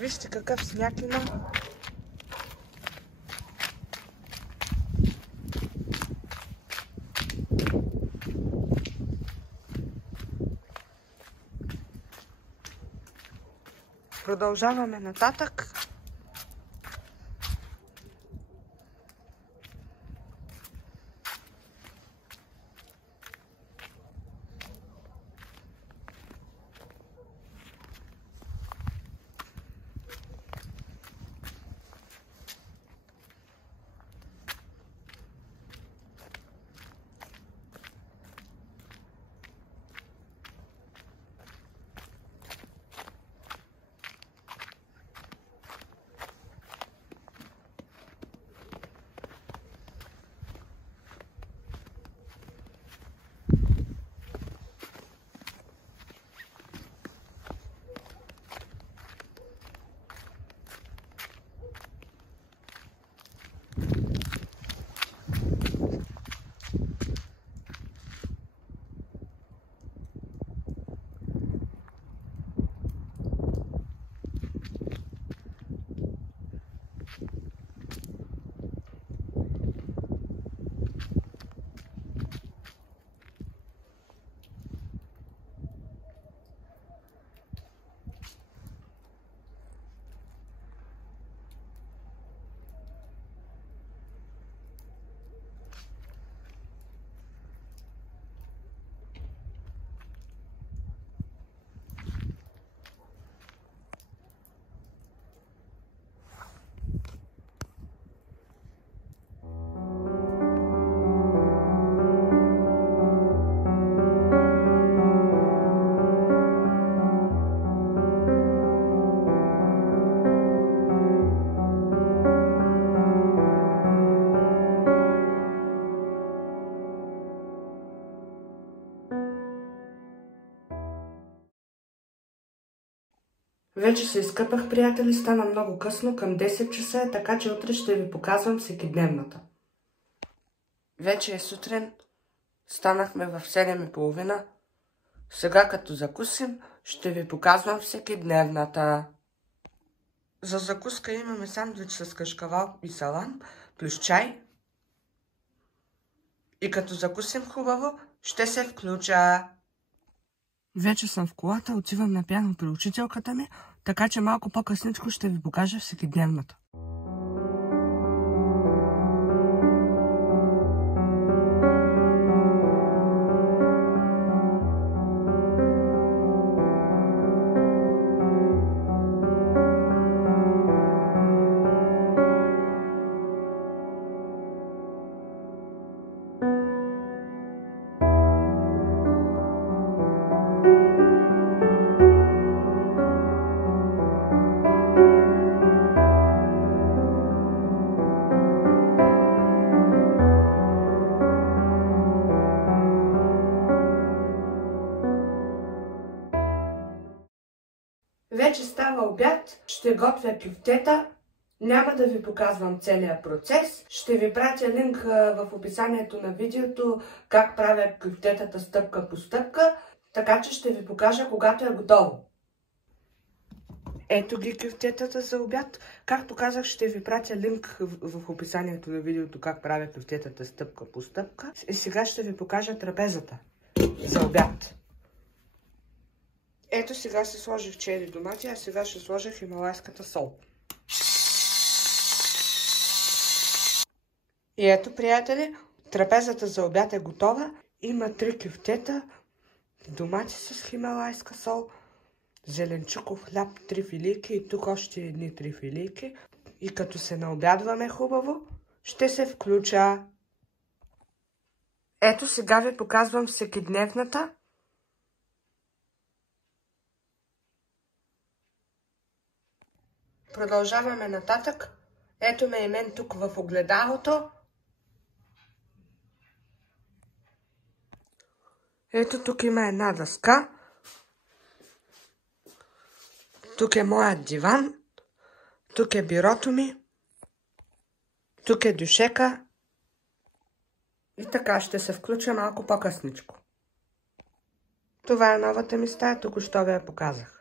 Вижте какъв сняг има. Продължаваме нататък. Вече се изкъпах, приятели, стана много късно, към 10 часа е, така че утре ще ви показвам всекидневната. Вече е сутрин, станахме в 7:30. Сега като закусим, ще ви показвам всекидневната. За закуска имаме сандвич с кашкавал и салам, плюс чай. И като закусим хубаво, ще се включа. Вече съм в колата, отивам на пиано при учителката ми, така че малко по-късничко ще ви покажа всекидневната. Вече става обяд, ще готвя кюфтета. Няма да ви показвам целият процес. Ще ви пратя линк в описанието на видеото как правя кюфтетата стъпка по стъпка, така че ще ви покажа когато е готово. Ето ги кюфтетата за обяд. Както казах, ще ви пратя линк в описанието на видеото как правя кюфтетата стъпка по стъпка. И сега ще ви покажа трапезата за обяд. Ето сега се сложих чери домати, а сега ще сложа хималайската сол. И ето, приятели, трапезата за обяд е готова. Има 3 кюфтета, домати с хималайска сол, зеленчуков хляб, 3 филийки и тук още едни 3 филийки. И като се наобядваме хубаво, ще се включа. Ето сега ви показвам всекидневната. Продължаваме нататък. Ето ме и мен тук в огледалото. Ето тук има една дъска. Тук е моят диван. Тук е бюрото ми. Тук е дюшека. И така ще се включа малко по-късничко. Това е новата ми стая, току-що ви я показах.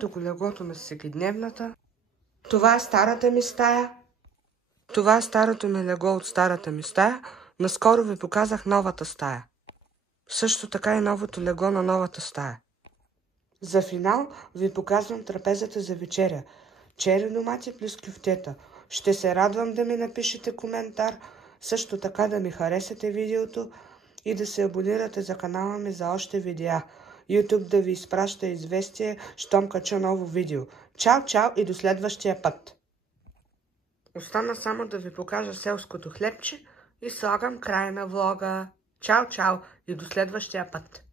тук леглото на всекидневната. Това е старата ми стая. Това е старото ми легло от старата ми стая. Наскоро ви показах новата стая. Също така и новото легло на новата стая. За финал ви показвам трапезата за вечеря. Чери домати плюс кюфтета. Ще се радвам да ми напишете коментар, също така да ми харесате видеото и да се абонирате за канала ми за още видеа. YouTube да ви изпраща известие, щом кача ново видео. Чао, чао и до следващия път! Остана само да ви покажа селското хлебче и слагам край на влога. Чао, чао и до следващия път!